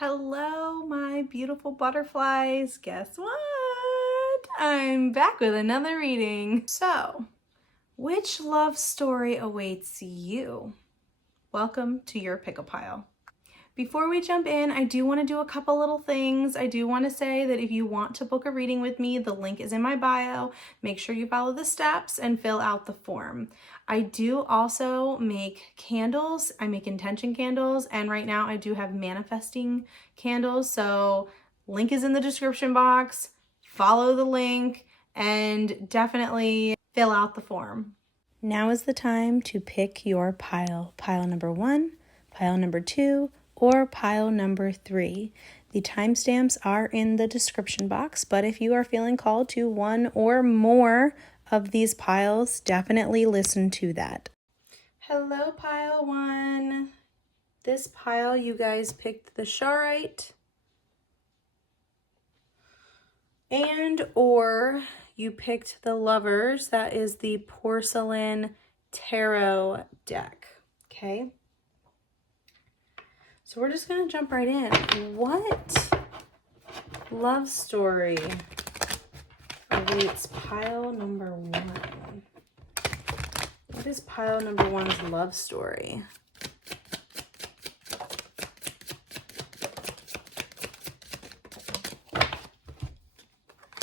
Hello, my beautiful butterflies. Guess what? I'm back with another reading. So, which love story awaits you? Welcome to your pick a pile. Before we jump in, I do want to do a couple little things. I do want to say that if you want to book a reading with me, the link is in my bio. Make sure you follow the steps and fill out the form. I do also make candles. I make intention candles, and right now I do have manifesting candles. So link is in the description box. Follow the link and definitely fill out the form. Now is the time to pick your pile. Pile number 1, pile number 2, or pile number 3. The timestamps are in the description box, but if you are feeling called to one or more of these piles, definitely listen to that. Hello, pile 1. This pile, you guys picked the Charoite or you picked the Lovers. That is the Porcelain Tarot deck, okay? So we're just going to jump right in. What love story awaits pile number 1? What is pile number 1's love story?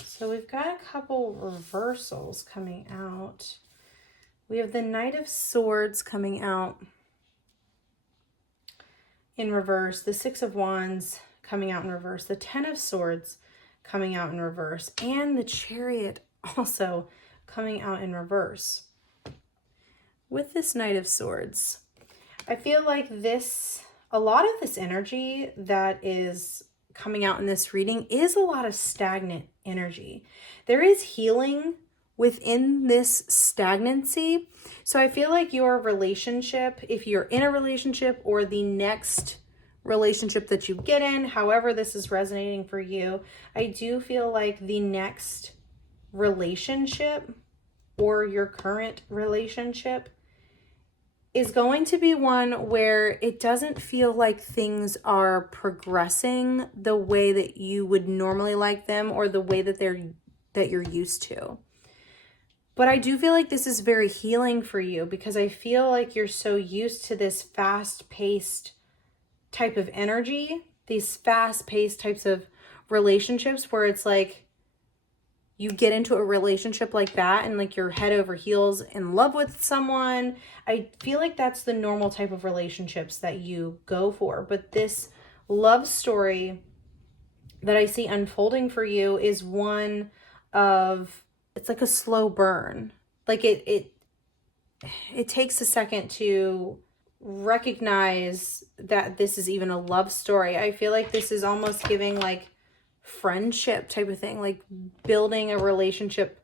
So we've got a couple reversals coming out. We have the Knight of Swords coming out in reverse, the Six of Wands coming out in reverse, the Ten of Swords coming out in reverse, and the Chariot also coming out in reverse. With this Knight of Swords, I feel like a lot of this energy that is coming out in this reading is a lot of stagnant energy. There is healing within this stagnancy. So I feel like your relationship, if you're in a relationship or the next relationship that you get in, however this is resonating for you, I do feel like the next relationship or your current relationship is going to be one where it doesn't feel like things are progressing the way that you would normally like them or the way that you're used to. But I do feel like this is very healing for you because I feel like you're so used to this fast-paced type of energy, these fast-paced types of relationships where it's like you get into a relationship like that and like you're head over heels in love with someone. I feel like that's the normal type of relationships that you go for. But this love story that I see unfolding for you is one of, it's like a slow burn. Like it takes a second to recognize that this is even a love story. I feel like this is almost giving like friendship type of thing, like building a relationship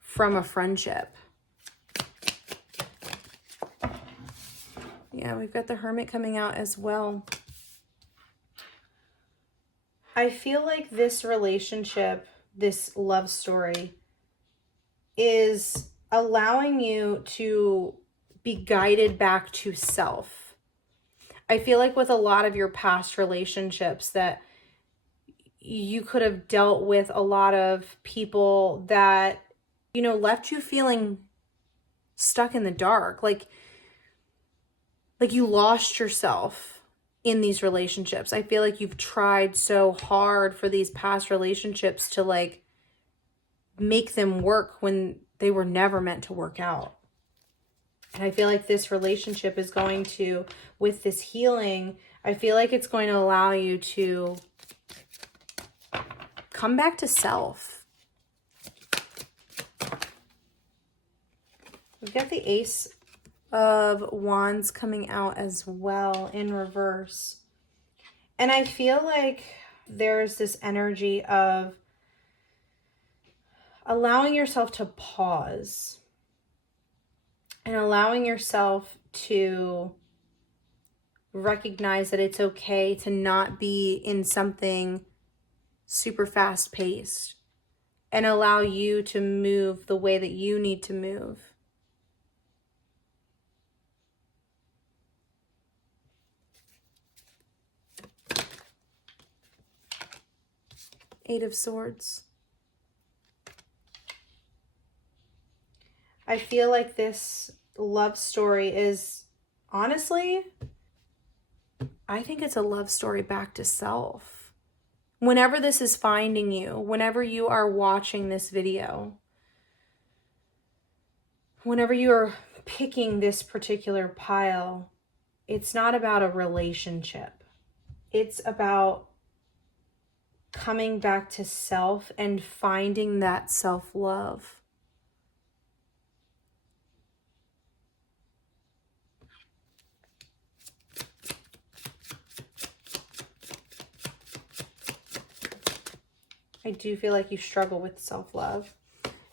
from a friendship. Yeah, we've got the Hermit coming out as well. I feel like this relationship, this love story, is allowing you to be guided back to self. I feel like with a lot of your past relationships that you could have dealt with a lot of people that, you know, left you feeling stuck in the dark. Like you lost yourself in these relationships. I feel like you've tried so hard for these past relationships to like make them work when they were never meant to work out. And I feel like this relationship is going to, with this healing, I feel like it's going to allow you to come back to self. We've got the Ace of Wands coming out as well in reverse. And I feel like there's this energy of allowing yourself to pause and allowing yourself to recognize that it's okay to not be in something super fast paced and allow you to move the way that you need to move. Eight of Swords. I feel like this love story is, honestly, I think it's a love story back to self. Whenever this is finding you, whenever you are watching this video, whenever you are picking this particular pile, it's not about a relationship. It's about coming back to self and finding that self-love. I do feel like you struggle with self-love.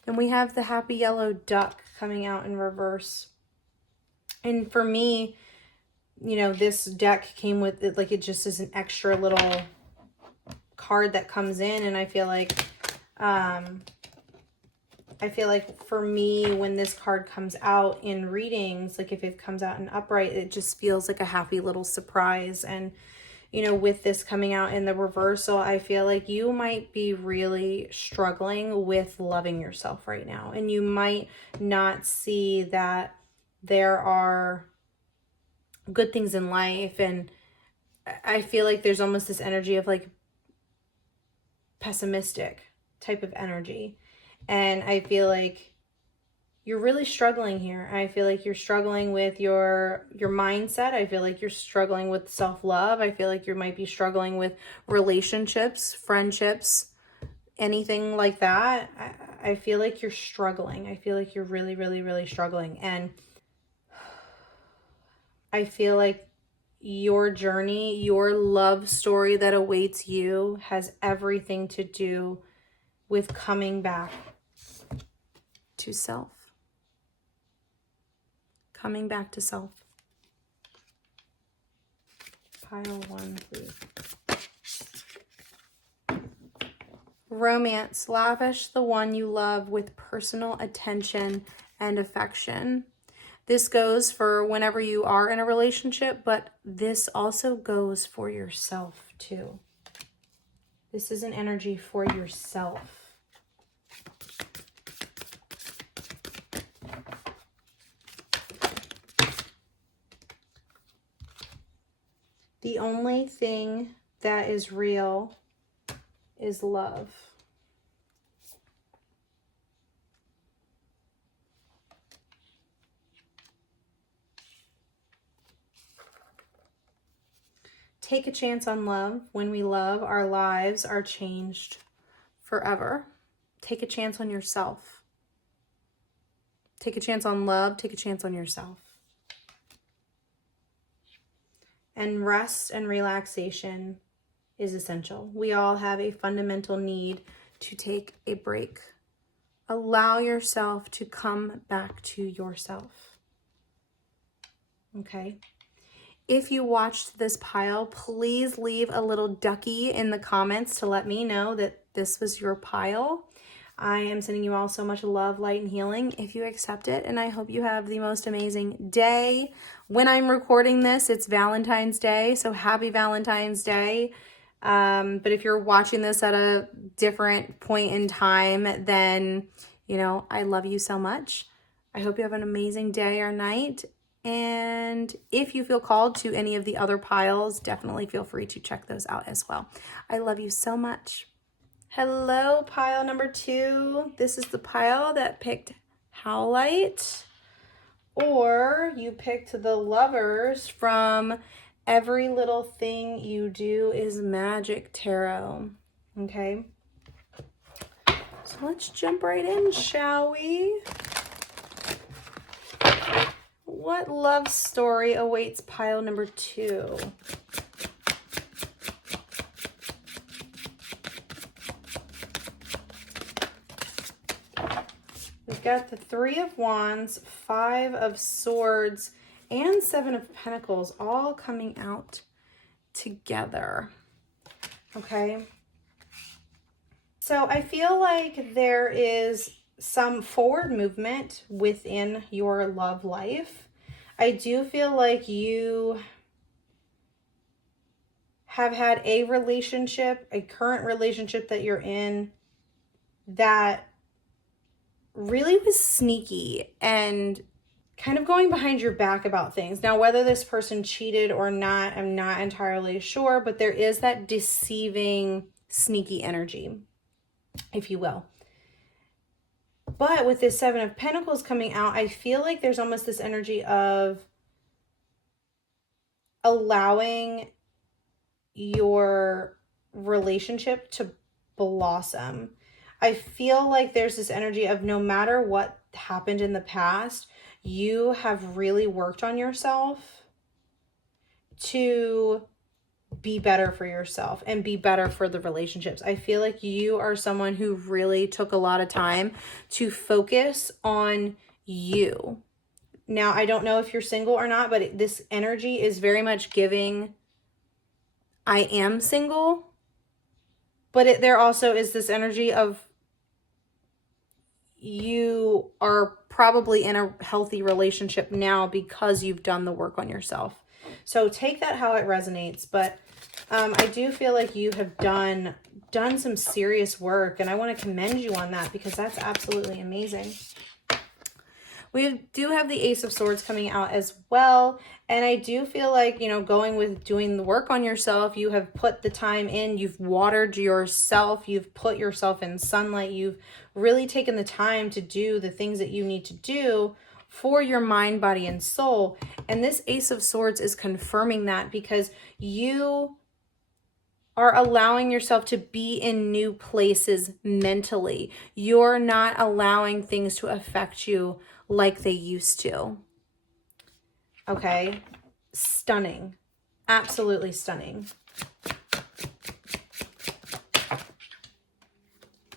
And we have the happy yellow duck coming out in reverse. And for me, you know, this deck came with it, like it just is an extra little card that comes in. And I feel like for me, when this card comes out in readings, like if it comes out in upright, it just feels like a happy little surprise. And you know, with this coming out in the reversal, I feel like you might be really struggling with loving yourself right now. And you might not see that there are good things in life. And I feel like there's almost this energy of like pessimistic type of energy. And I feel like you're really struggling here. I feel like you're struggling with your mindset. I feel like you're struggling with self-love. I feel like you might be struggling with relationships, friendships, anything like that. I feel like you're struggling. I feel like you're really, really, really struggling. And I feel like your journey, your love story that awaits you has everything to do with coming back to self. Coming back to self. Pile 1, please. Romance. Lavish the one you love with personal attention and affection. This goes for whenever you are in a relationship, but this also goes for yourself too. This is an energy for yourself. The only thing that is real is love. Take a chance on love. When we love, our lives are changed forever. Take a chance on yourself. Take a chance on love. Take a chance on yourself. And rest and relaxation is essential. We all have a fundamental need to take a break. Allow yourself to come back to yourself. Okay? If you watched this pile, please leave a little ducky in the comments to let me know that this was your pile. I am sending you all so much love, light, and healing if you accept it. And I hope you have the most amazing day. When I'm recording this, it's Valentine's Day. So happy Valentine's Day. But if you're watching this at a different point in time, then, you know, I love you so much. I hope you have an amazing day or night. And if you feel called to any of the other piles, definitely feel free to check those out as well. I love you so much. Hello, pile number 2. This is the pile that picked Howlite, or you picked the Lovers from Every Little Thing You Do Is Magic Tarot. Okay, so let's jump right in, shall we? What love story awaits pile number 2? We've got the 3 of Wands, 5 of Swords, and 7 of Pentacles all coming out together. Okay. So I feel like there is some forward movement within your love life. I do feel like you have had a relationship, a current relationship that you're in, that really was sneaky and kind of going behind your back about things. Now, whether this person cheated or not, I'm not entirely sure, but there is that deceiving, sneaky energy, if you will. But with this Seven of Pentacles coming out, I feel like there's almost this energy of allowing your relationship to blossom. I feel like there's this energy of no matter what happened in the past, you have really worked on yourself to be better for yourself and be better for the relationships. I feel like you are someone who really took a lot of time to focus on you. Now, I don't know if you're single or not, but this energy is very much giving, I am single, but there also is this energy of you are probably in a healthy relationship now because you've done the work on yourself. So take that how it resonates. But I do feel like you have done some serious work, and I want to commend you on that because that's absolutely amazing. We do have the Ace of Swords coming out as well. And I do feel like, you know, going with doing the work on yourself, you have put the time in, you've watered yourself, you've put yourself in sunlight, you've really taken the time to do the things that you need to do for your mind, body, and soul. And this Ace of Swords is confirming that because you are allowing yourself to be in new places mentally. You're not allowing things to affect you like they used to. Okay. Stunning. Absolutely stunning.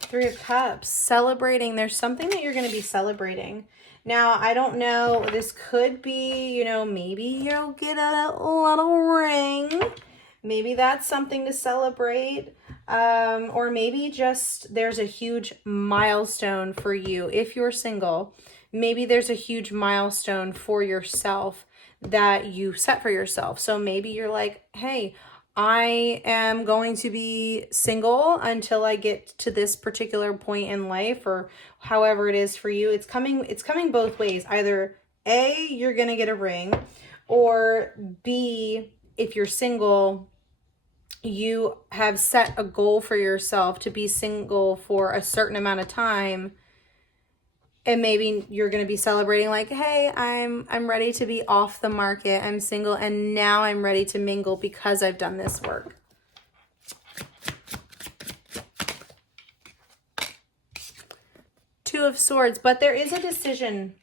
Three of Cups. Celebrating. There's something that you're going to be celebrating. Now, I don't know. This could be, you know, maybe you'll get a little ring. Maybe that's something to celebrate. Or maybe just there's a huge milestone for you if you're single. Maybe there's a huge milestone for yourself that you set for yourself. So maybe you're like, hey, I am going to be single until I get to this particular point in life, or however it is for you. It's coming both ways. Either A, you're going to get a ring, or B, if you're single, you have set a goal for yourself to be single for a certain amount of time. And maybe you're going to be celebrating like, hey, I'm ready to be off the market. I'm single and now I'm ready to mingle because I've done this work. Two of Swords, but there is a decision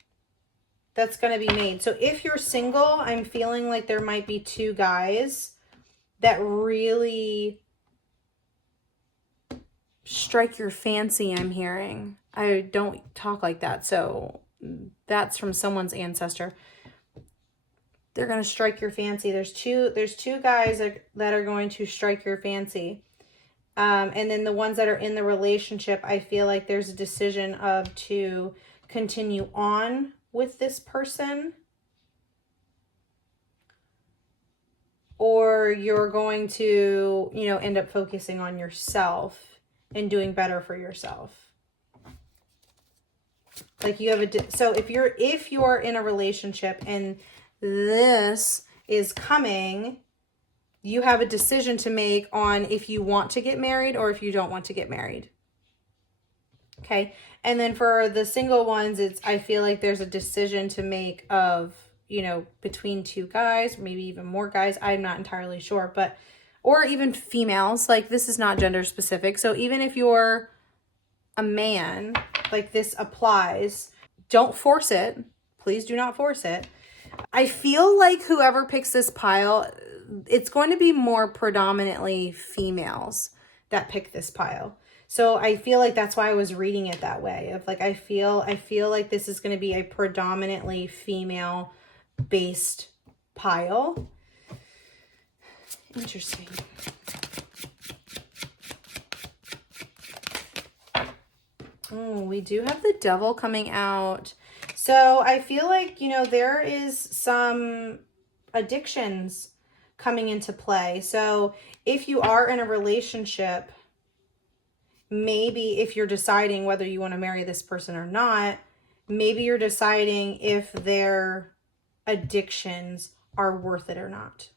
that's going to be made. So if you're single, I'm feeling like there might be two guys that really strike your fancy, I'm hearing. I don't talk like that, so that's from someone's ancestor. They're going to strike your fancy. There's two guys that are going to strike your fancy. And then the ones that are in the relationship, I feel like there's a decision of to continue on with this person, or you're going to, you know, end up focusing on yourself and doing better for yourself. Like you have so if you're in a relationship and this is coming, you have a decision to make on if you want to get married or if you don't want to get married. Okay. And then for the single ones, I feel like there's a decision to make of, you know, between two guys, maybe even more guys. I'm not entirely sure, but, or even females. Like this is not gender specific. So even if you're a man, like this applies. Don't force it. Please do not force it. I feel like whoever picks this pile, it's going to be more predominantly females that pick this pile. So I feel like that's why I was reading it that way. Of like, I feel like this is going to be a predominantly female based pile. Interesting. Oh, we do have the Devil coming out. So I feel like, you know, there is some addictions coming into play. So if you are in a relationship, maybe if you're deciding whether you want to marry this person or not, maybe you're deciding if their addictions are worth it or not.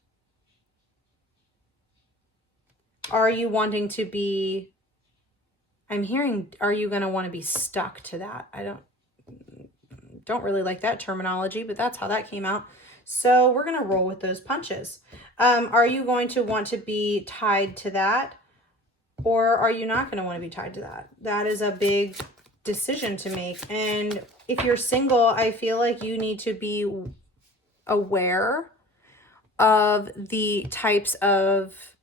Are you wanting to be, I'm hearing, are you going to want to be stuck to that? I don't really like that terminology, but that's how that came out. So we're going to roll with those punches. Are you going to want to be tied to that? Or are you not going to want to be tied to that? That is a big decision to make. And if you're single, I feel like you need to be aware of the types of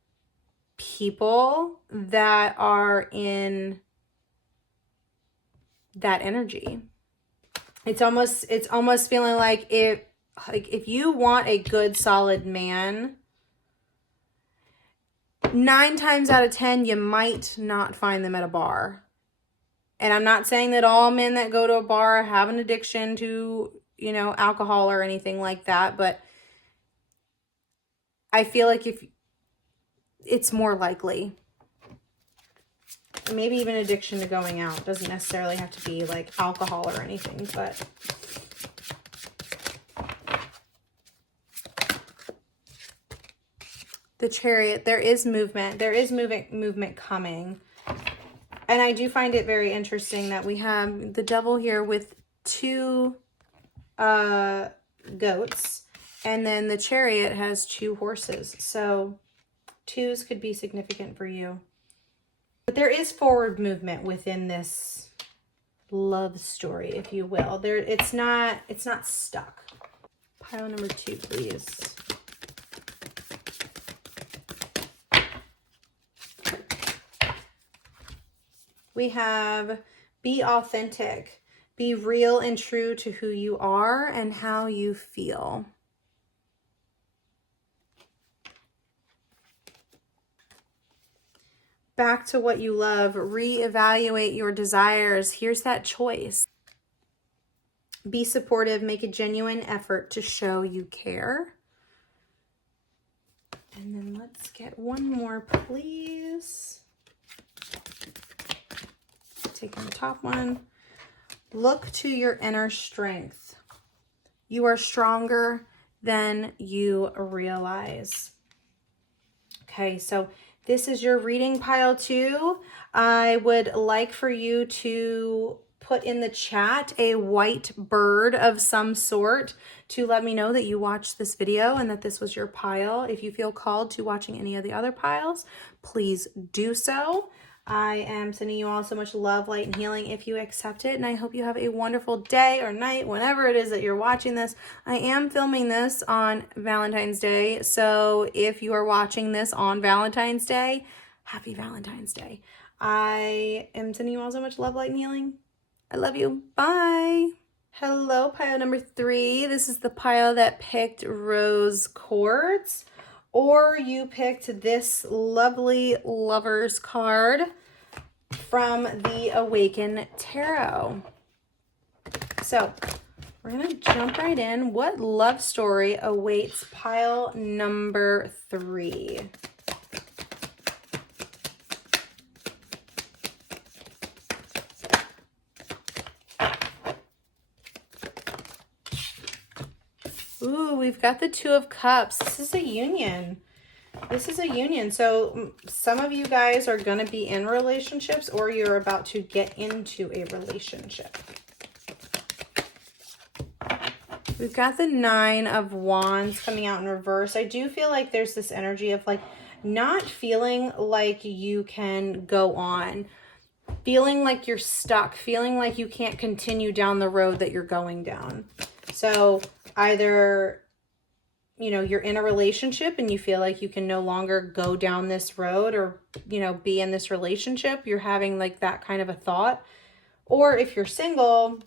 people that are in that energy. It's almost feeling like if you want a good solid man, 9 times out of 10 you might not find them at a bar. And I'm not saying that all men that go to a bar have an addiction to, you know, alcohol or anything like that, but I feel like if it's more likely. Maybe even addiction to going out. Doesn't necessarily have to be like alcohol or anything, but the Chariot, there is movement. There is movement coming. And I do find it very interesting that we have the Devil here with 2 goats, and then the Chariot has 2 horses. So 2s could be significant for you. But there is forward movement within this love story, if you will. It's not stuck. Pile number 2, please. We have be authentic. Be real and true to who you are and how you feel. Back to what you love. Reevaluate your desires. Here's that choice. Be supportive. Make a genuine effort to show you care. And then let's get one more, please. Taking the top one. Look to your inner strength. You are stronger than you realize. Okay, so this is your reading pile 2. I would like for you to put in the chat a white bird of some sort to let me know that you watched this video and that this was your pile. If you feel called to watching any of the other piles, please do so. I am sending you all so much love, light, and healing if you accept it. And I hope you have a wonderful day or night, whenever it is that you're watching this. I am filming this on Valentine's Day. So if you are watching this on Valentine's Day, happy Valentine's Day. I am sending you all so much love, light, and healing. I love you. Bye. Hello, pile number 3. This is the pile that picked Rose Quartz. Or you picked this lovely Lovers card from the Awaken Tarot. So we're going to jump right in. What love story awaits pile number 3? Ooh, we've got the 2 of Cups. This is a union. This is a union. So some of you guys are going to be in relationships, or you're about to get into a relationship. We've got the 9 of Wands coming out in reverse. I do feel like there's this energy of like not feeling like you can go on, feeling like you're stuck, feeling like you can't continue down the road that you're going down. So either, you know, you're in a relationship and you feel like you can no longer go down this road or, you know, be in this relationship. You're having like that kind of a thought. Or if you're single,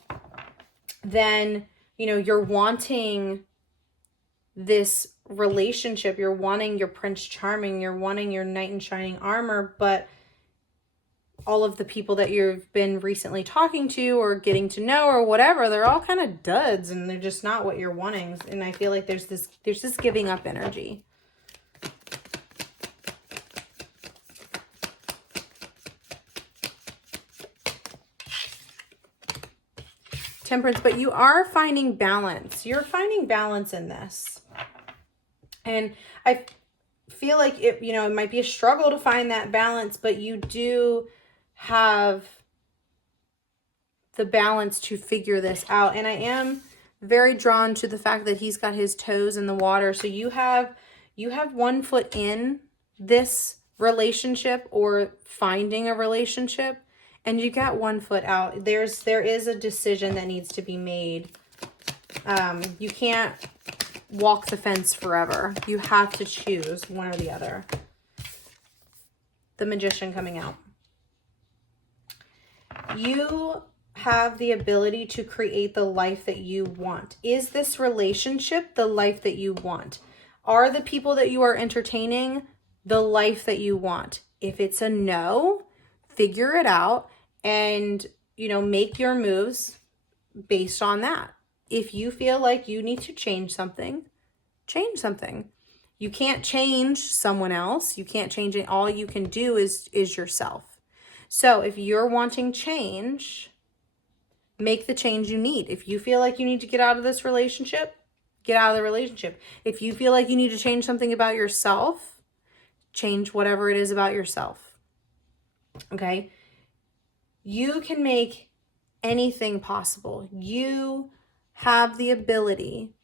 then, you know, you're wanting this relationship. You're wanting your Prince Charming. You're wanting your knight in shining armor, but all of the people that you've been recently talking to or getting to know or whatever, they're all kind of duds and they're just not what you're wanting. And I feel like there's this giving up energy. Temperance, but you are finding balance. You're finding balance in this. And I feel like it, you know, it might be a struggle to find that balance, but you do have the balance to figure this out. And I am very drawn to the fact that he's got his toes in the water. So you have 1 foot in this relationship or finding a relationship, and you got 1 foot out. There is a decision that needs to be made. You can't walk the fence forever. You have to choose one or the other. The Magician coming out. You have the ability to create the life that you want. Is this relationship the life that you want? Are the people that you are entertaining the life that you want? If it's a no, figure it out and, you know, make your moves based on that. If you feel like you need to change something, change something. You can't change someone else. You can't change it. All you can do is yourself. So if you're wanting change, make the change you need. If you feel like you need to get out of this relationship, get out of the relationship. If you feel like you need to change something about yourself, change whatever it is about yourself. Okay? You can make anything possible. You have the ability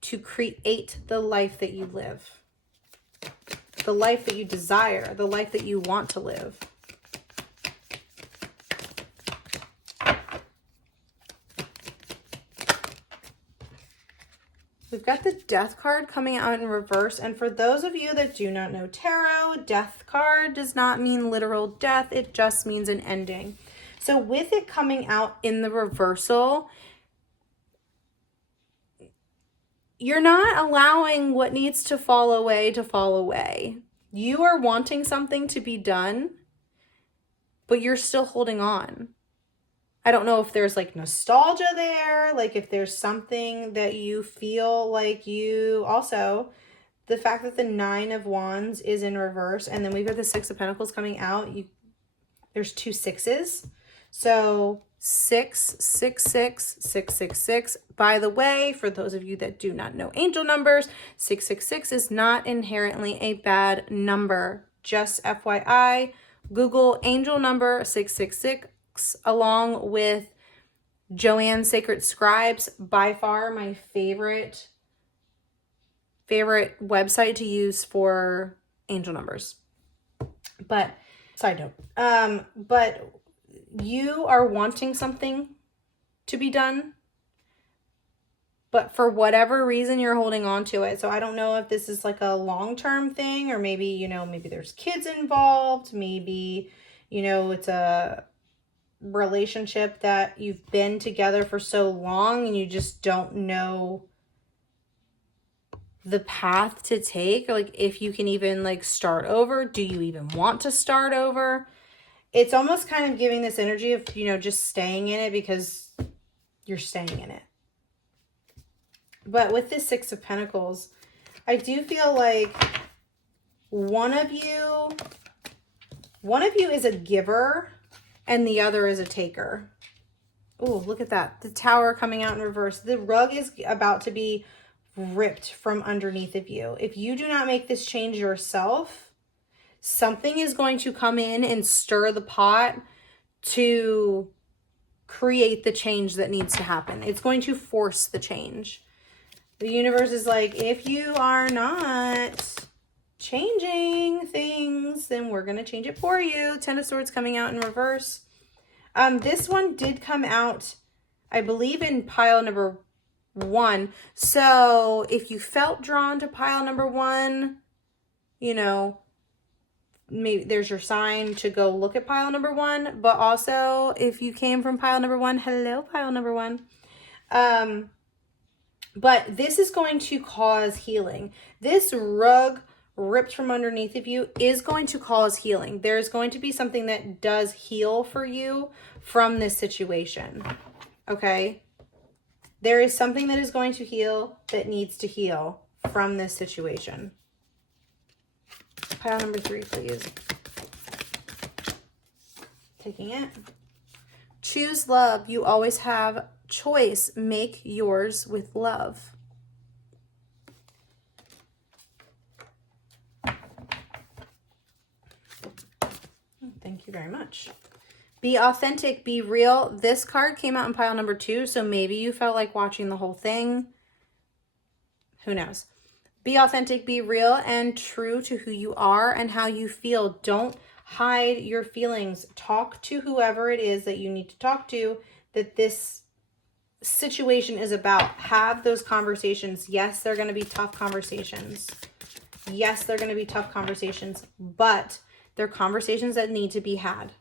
to create the life that you live, the life that you desire, the life that you want to live. We've got the Death card coming out in reverse. And for those of you that do not know tarot, Death card does not mean literal death. It just means an ending. So with it coming out in the reversal, you're not allowing what needs to fall away to fall away. You are wanting something to be done, but you're still holding on. I don't know if there's like nostalgia there, like if there's something that you feel like you also, the fact that the 9 of Wands is in reverse and then we've got the 6 of Pentacles coming out, there's 2 6s. So 6, 6, 6, 6, 6, 6. By the way, for those of you that do not know angel numbers, 666 is not inherently a bad number. Just FYI, Google angel number 666 along with Joanne's Sacred Scribes. By far my favorite website to use for angel numbers. But side note, but you are wanting something to be done, but for whatever reason you're holding on to it. So I don't know if this is like a long-term thing, or maybe, you know, maybe there's kids involved, maybe, you know, it's a relationship that you've been together for so long and you just don't know the path to take, or like if you can even like start over. Do you even want to start over? It's almost kind of giving this energy of, you know, just staying in it because you're staying in it. But with this 6 of Pentacles, I do feel like one of you is a giver and the other is a taker. Oh, look at that. The Tower coming out in reverse. The rug is about to be ripped from underneath of you. If you do not make this change yourself, something is going to come in and stir the pot to create the change that needs to happen. It's going to force the change. The universe is like, if you are not changing things, then we're going to change it for you. 10 of Swords coming out in reverse. This one did come out, I believe, in pile number 1. So if you felt drawn to pile number 1, you know, maybe there's your sign to go look at pile number 1. But also if you came from pile number 1, hello, pile number 1. But this is going to cause healing. This rug ripped from underneath of you is going to cause healing. There's going to be something that does heal for you from this situation. Okay? There is something that is going to heal that needs to heal from this situation. Pile number 3, please. Taking it. Choose love. You always have choice. Make yours with love. Thank you very much. Be authentic, be real. This card came out in pile number 2, so maybe you felt like watching the whole thing. Who knows? Be authentic, be real, and true to who you are and how you feel. Don't hide your feelings. Talk to whoever it is that you need to talk to, that this situation is about. Have those conversations. Yes, they're going to be tough conversations. Yes, they're going to be tough conversations, but they're conversations that need to be had.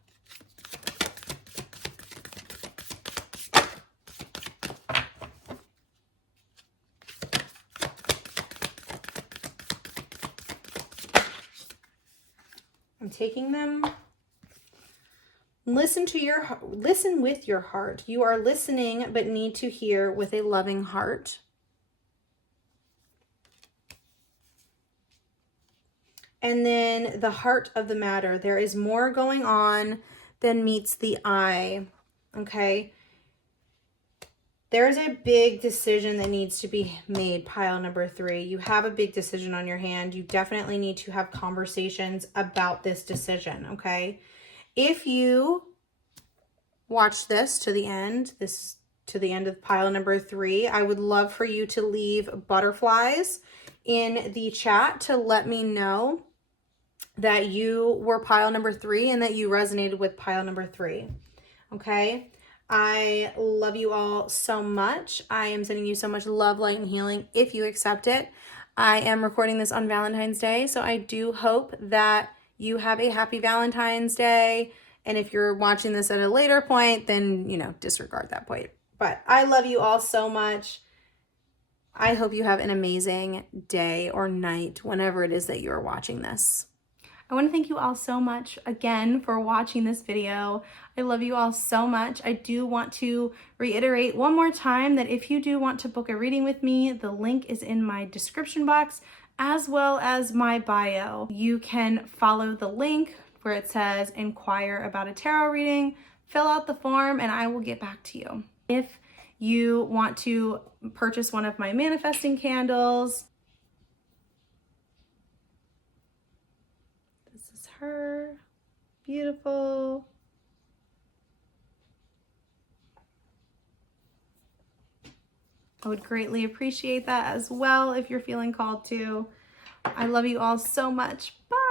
I'm taking them. Listen with your heart. You are listening, but need to hear with a loving heart. And then the heart of the matter. There is more going on than meets the eye. Okay. There's a big decision that needs to be made, pile number 3. You have a big decision on your hand. You definitely need to have conversations about this decision, okay? If you watch this to the end, of pile number 3, I would love for you to leave butterflies in the chat to let me know that you were pile number 3 and that you resonated with pile number 3, okay? I love you all so much. I am sending you so much love, light, and healing if you accept it. I am recording this on Valentine's Day, so I do hope that you have a happy Valentine's Day. And if you're watching this at a later point, then, you know, disregard that point. But I love you all so much. I hope you have an amazing day or night whenever it is that you're watching this. I want to thank you all so much again for watching this video. I love you all so much. I do want to reiterate one more time that if you do want to book a reading with me, the link is in my description box as well as my bio. You can follow the link where it says inquire about a tarot reading, fill out the form, and I will get back to you. If you want to purchase one of my manifesting candles, her, beautiful. I would greatly appreciate that as well if you're feeling called to. I love you all so much. Bye.